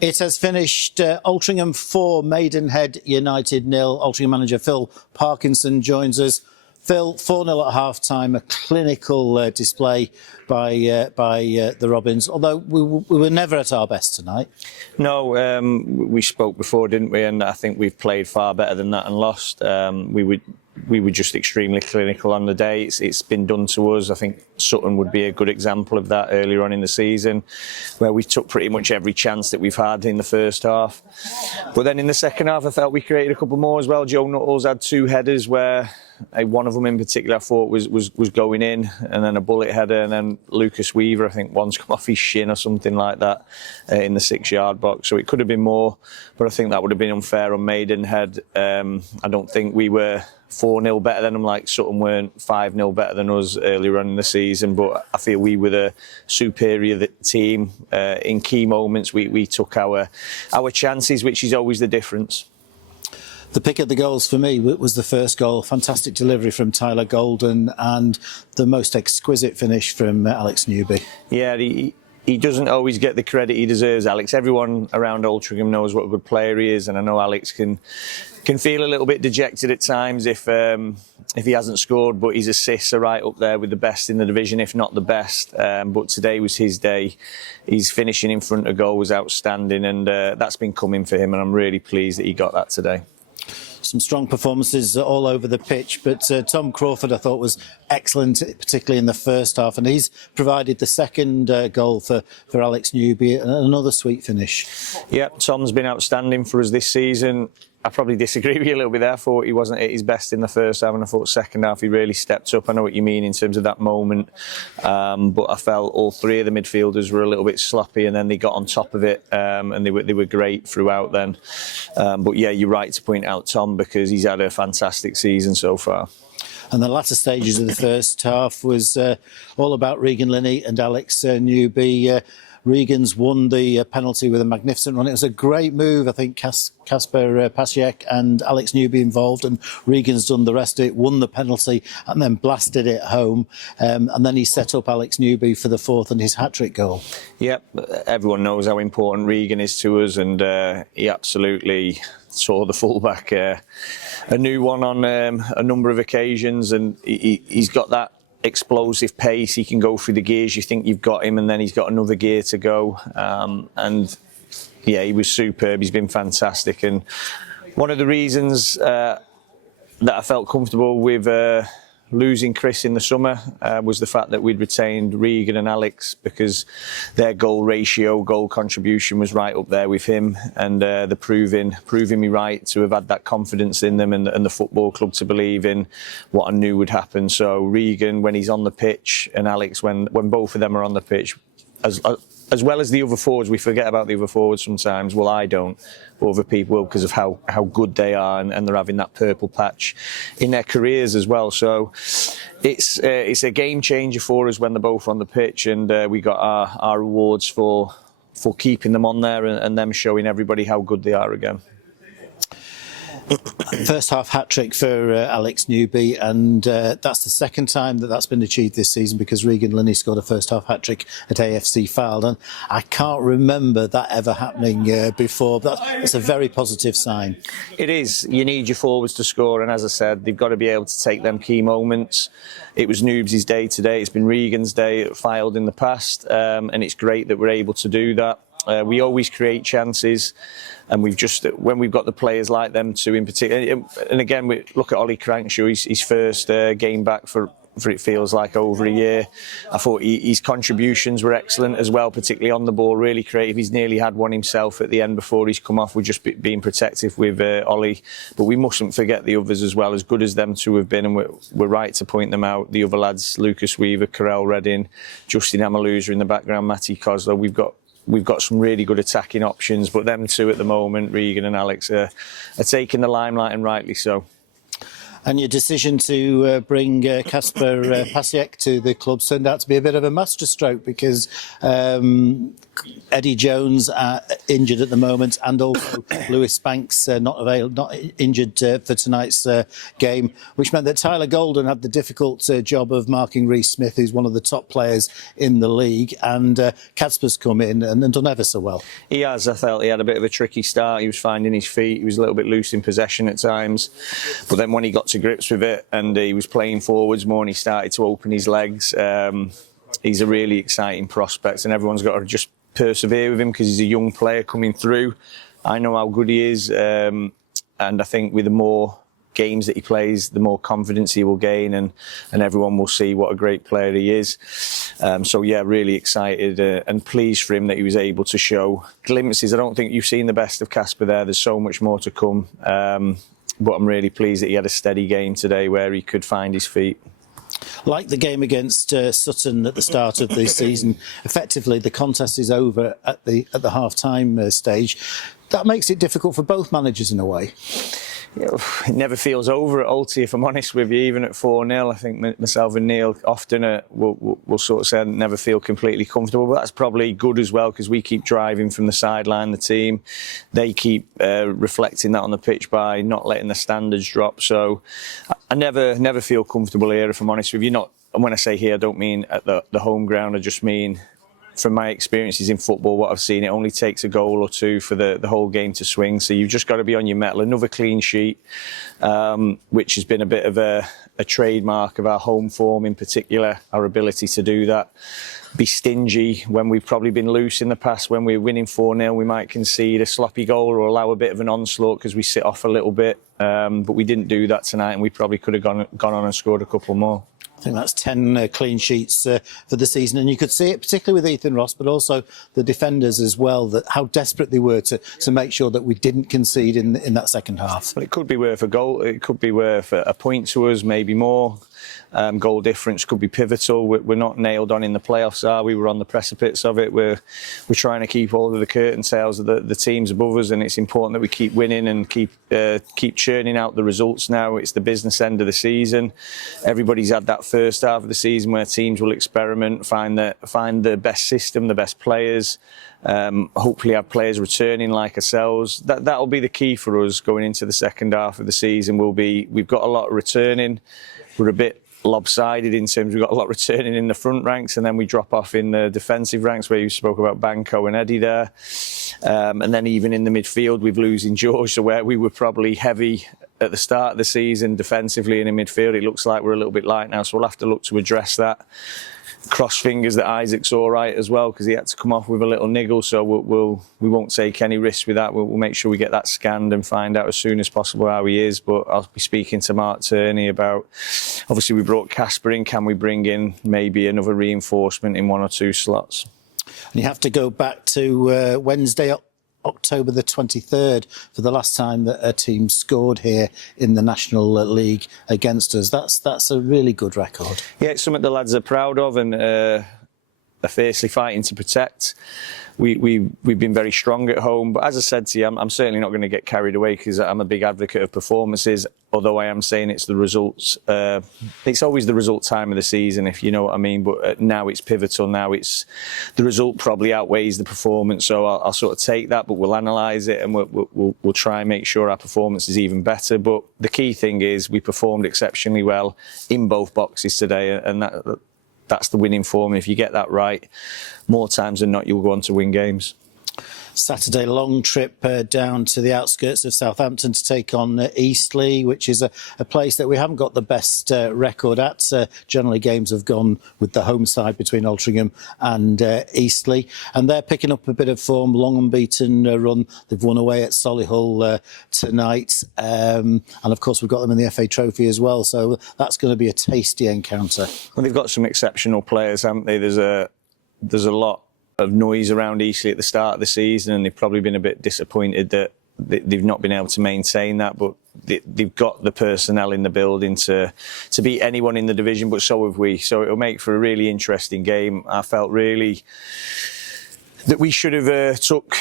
It has finished Altrincham 4, Maidenhead United 0. Altrincham manager Phil Parkinson joins us. Phil, 4-0 at half-time, a clinical display by the Robins, although we were never at our best tonight. No, we spoke before, didn't we? And I think we've played far better than that and lost. We were just extremely clinical on the day. It's been done to us. I think Sutton would be a good example of that earlier on in the season, where we took pretty much every chance that we've had in the first half. But then in the second half, I felt we created a couple more as well. Joe Nuttall's had 2 headers where one of them in particular I thought was going in, and then a bullet header, and then Lucas Weaver, I think one's come off his shin or something like that in the 6-yard box. So it could have been more, but I think that would have been unfair on Maidenhead. I don't think we were 4-0 better than them, like Sutton weren't 5-0 better than us earlier on in the season, but I feel we were the superior team. In key moments we took our chances, which is always the difference. The pick of the goals for me was the first goal. Fantastic delivery from Tyler Golden and the most exquisite finish from Alex Newby. Yeah, he doesn't always get the credit he deserves, Alex. Everyone around Altrincham knows what a good player he is, and I know Alex can feel a little bit dejected at times if he hasn't scored, but his assists are right up there with the best in the division, if not the best. But today was his day. His finishing in front of goal was outstanding, and that's been coming for him, and I'm really pleased that he got that today. Some strong performances all over the pitch, but Tom Crawford I thought was excellent, particularly in the first half, and he's provided the second goal for Alex Newby, and another sweet finish. Yeah, Tom's been outstanding for us this season. I probably disagree with you a little bit there. I thought he wasn't at his best in the first half, and I thought second half he really stepped up. I know what you mean in terms of that moment, but I felt all 3 of the midfielders were a little bit sloppy, and then they got on top of it, and they were great throughout then. But yeah, you're right to point out Tom, because he's had a fantastic season so far. And the latter stages of the first half was all about Regan Linney and Alex Newby. Regan's won the penalty with a magnificent run. It was a great move. I think Kasper Pasiek and Alex Newby involved, and Regan's done the rest of it, won the penalty and then blasted it home. And then he set up Alex Newby for the 4th and his hat-trick goal. Yep, everyone knows how important Regan is to us, and he absolutely saw the fullback a new one on a number of occasions, and he's got that explosive pace. He can go through the gears. You think you've got him, and then he's got another gear to go. And yeah, he was superb. He's been fantastic. And one of the reasons that I felt comfortable with losing Chris in the summer was the fact that we'd retained Regan and Alex, because their goal ratio, goal contribution was right up there with him, and the proving me right to have had that confidence in them, and the football club to believe in what I knew would happen. So Regan, when he's on the pitch, and Alex, when both of them are on the pitch, as well as the other forwards, we forget about the other forwards sometimes. Well, I don't, but other people will, because of how good they are, and they're having that purple patch in their careers as well. So it's a game changer for us when they're both on the pitch, and we got our rewards for keeping them on there, and them showing everybody how good they are again. First half hat-trick for Alex Newby, and that's the second time that's been achieved this season, because Regan Linney scored a first half hat-trick at AFC Fylde, and I can't remember that ever happening before. That's a very positive sign. It is. You need your forwards to score, and as I said, they've got to be able to take them key moments. It was Noobs' day today, it's been Regan's day at Fylde in the past, and it's great that we're able to do that. We always create chances, and when we've got the players like them too, in particular, and again, we look at Ollie Crankshaw, his first game back for it feels like over a year. I thought his contributions were excellent as well, particularly on the ball, really creative. He's nearly had one himself at the end before he's come off. We're just being protective with Ollie, but we mustn't forget the others as well, as good as them two have been, and we're right to point them out. The other lads, Lucas Weaver, Carell Redding, Justin Amaluza in the background, Matty Coslow. We've got some really good attacking options, but them two at the moment, Regan and Alex, are taking the limelight, and rightly so. And your decision to bring Kasper Pasiek to the club turned out to be a bit of a masterstroke, because Eddie Jones injured at the moment, and also Lewis Banks not injured for tonight's game, which meant that Tyler Golden had the difficult job of marking Reece Smith, who's one of the top players in the league, and Casper's come in and done ever so well. He has. I felt he had a bit of a tricky start. He was finding his feet. He was a little bit loose in possession at times, but then when he got to grips with it and he was playing forwards more and he started to open his legs, he's a really exciting prospect, and everyone's got to just persevere with him because he's a young player coming through. I know how good he is, and I think with the more games that he plays, the more confidence he will gain, and everyone will see what a great player he is. So yeah, really excited and pleased for him that he was able to show glimpses. I don't think you've seen the best of Casper there. There's so much more to come, but I'm really pleased that he had a steady game today where he could find his feet. Like the game against Sutton at the start of the season, effectively the contest is over at the half-time stage. That makes it difficult for both managers in a way. It never feels over at Alty, if I'm honest with you, even at 4-0. I think myself and Neil often will sort of say never feel completely comfortable, but that's probably good as well because we keep driving from the sideline, the team. They keep reflecting that on the pitch by not letting the standards drop. So I never feel comfortable here, if I'm honest with you. Not, and when I say here, I don't mean at the home ground. I just mean from my experiences in football, what I've seen, it only takes a goal or two for the whole game to swing. So you've just got to be on your mettle. Another clean sheet, which has been a bit of a trademark of our home form in particular, our ability to do that. Be stingy when we've probably been loose in the past. When we're winning 4-0, we might concede a sloppy goal or allow a bit of an onslaught because we sit off a little bit. But we didn't do that tonight, and we probably could have gone on and scored a couple more. I think that's 10 clean sheets for the season, and you could see it particularly with Ethan Ross, but also the defenders as well, that how desperate they were to make sure that we didn't concede in that second half. Well, it could be worth a goal, it could be worth a point to us, maybe more. Goal difference could be pivotal. We're not nailed on in the playoffs, are we? We're on the precipice of it. We're trying to keep hold of the curtain tails of the teams above us, and it's important that we keep winning and keep churning out the results now. It's the business end of the season. Everybody's had that first half of the season where teams will experiment, find the best system, the best players. Hopefully have players returning like ourselves. That'll be the key for us going into the second half of the season. We've got a lot of returning. We're a bit lopsided in terms we've got a lot returning in the front ranks, and then we drop off in the defensive ranks where you spoke about Banco and Eddie there. And then even in the midfield, we've losing George, so where we were probably heavy at the start of the season defensively and in midfield, it looks like we're a little bit light now, so we'll have to look to address that. Cross fingers that Isaac's all right as well, because he had to come off with a little niggle, so we won't take any risks with that. We'll make sure we get that scanned and find out as soon as possible how he is. But I'll be speaking to Mark Turney about, obviously we brought Casper in, can we bring in maybe another reinforcement in 1 or 2 slots? And you have to go back to Wednesday, October the 23rd, for the last time that a team scored here in the National League against us. That's a really good record. Yeah, it's something the lads are proud of and are fiercely fighting to protect. We've been very strong at home, but as I said to you, I'm certainly not going to get carried away because I'm a big advocate of performances, although I am saying it's the results. It's always the result time of the season, if you know what I mean, but now it's pivotal. Now it's the result probably outweighs the performance, so I'll sort of take that, but we'll analyse it and we'll try and make sure our performance is even better. But the key thing is we performed exceptionally well in both boxes today, and that's the winning form. If you get that right, more times than not, you'll go on to win games. Saturday long trip down to the outskirts of Southampton to take on Eastleigh, which is a place that we haven't got the best record at. Generally, games have gone with the home side between Altrincham and Eastleigh, and they're picking up a bit of form. Long unbeaten run. They've won away at Solihull tonight, and of course we've got them in the FA Trophy as well. So that's going to be a tasty encounter. Well, they've got some exceptional players, haven't they? There's a lot of noise around Eastleigh at the start of the season, and they've probably been a bit disappointed that they've not been able to maintain that, but they've got the personnel in the building to beat anyone in the division, but so have we. So it'll make for a really interesting game. I felt really that we should have took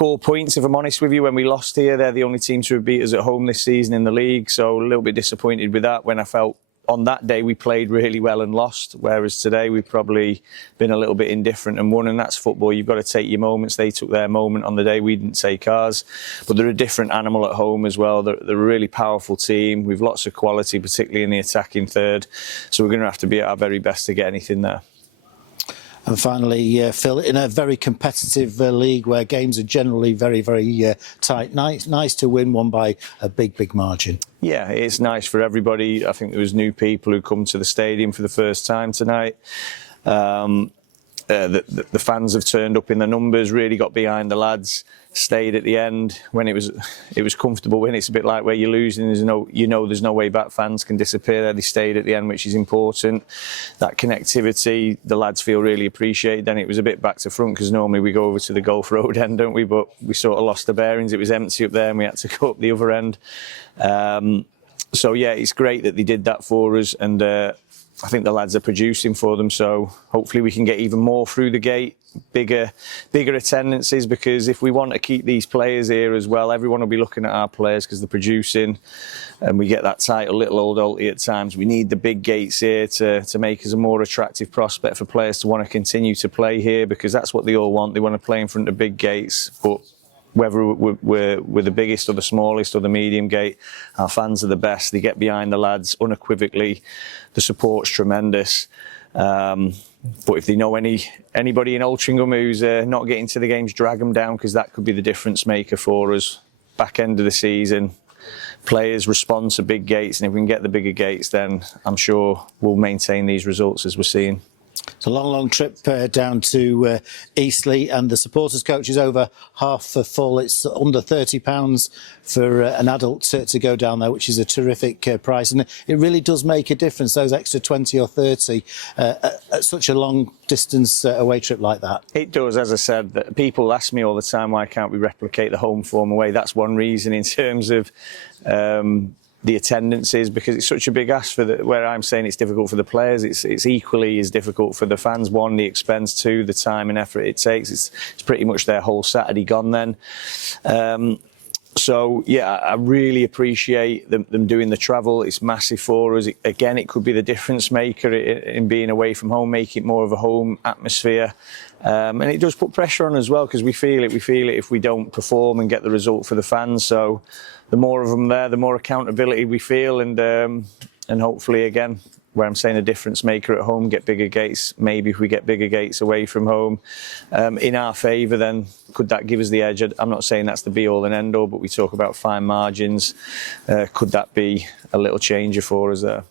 all points, if I'm honest with you, when we lost here. They're the only team to have beat us at home this season in the league, so a little bit disappointed with that when I felt on that day we played really well and lost, whereas today we've probably been a little bit indifferent and won, and that's football. You've got to take your moments. They took their moment on the day, we didn't take ours. But they're a different animal at home as well. They're a really powerful team with lots of quality, particularly in the attacking third. So we're going to have to be at our very best to get anything there. And finally, Phil, in a very competitive league where games are generally very, very tight, nice to win one by a big margin. Yeah, it's nice for everybody. I think there was new people who come to the stadium for the first time tonight. The fans have turned up in the numbers, really got behind the lads, stayed at the end when it was comfortable win. It's a bit like where you're losing, there's no way back. Fans can disappear there. They stayed at the end, which is important. That connectivity, the lads feel really appreciated. Then it was a bit back to front because normally we go over to the Gulf Road end, don't we? But we sort of lost the bearings. It was empty up there and we had to go up the other end. So yeah, it's great that they did that for us, and I think the lads are producing for them, so hopefully we can get even more through the gate, bigger attendances, because if we want to keep these players here as well, everyone will be looking at our players because they're producing, and we get that title little old Alty at times. We need the big gates here to make us a more attractive prospect for players to want to continue to play here, because that's what they all want. They want to play in front of big gates, but whether we're the biggest or the smallest or the medium gate, our fans are the best. They get behind the lads unequivocally. The support's tremendous. But if they know anybody in Altrincham who's not getting to the games, drag them down, because that could be the difference maker for us. Back end of the season, players respond to big gates, and if we can get the bigger gates, then I'm sure we'll maintain these results as we're seeing. It's a long trip down to Eastleigh, and the supporters coach is over half full. It's under £30 for an adult to go down there, which is a terrific price, and it really does make a difference, those extra 20 or 30 at such a long distance away trip like that. It does. As I said, that people ask me all the time, why can't we replicate the home form away? That's one reason in terms of the attendances, because it's such a big ask for where I'm saying it's difficult for the players, it's equally as difficult for the fans. One, the expense; two, the time and effort it takes. It's pretty much their whole Saturday gone then. So yeah, I really appreciate them doing the travel. It's massive for us. Again, it could be the difference maker in being away from home, make it more of a home atmosphere. And it does put pressure on as well, because we feel it if we don't perform and get the result for the fans. So the more of them there, the more accountability we feel, and hopefully, again, where I'm saying a difference maker at home, get bigger gates. Maybe if we get bigger gates away from home in our favour, then could that give us the edge? I'm not saying that's the be all and end all, but we talk about fine margins. Could that be a little changer for us there?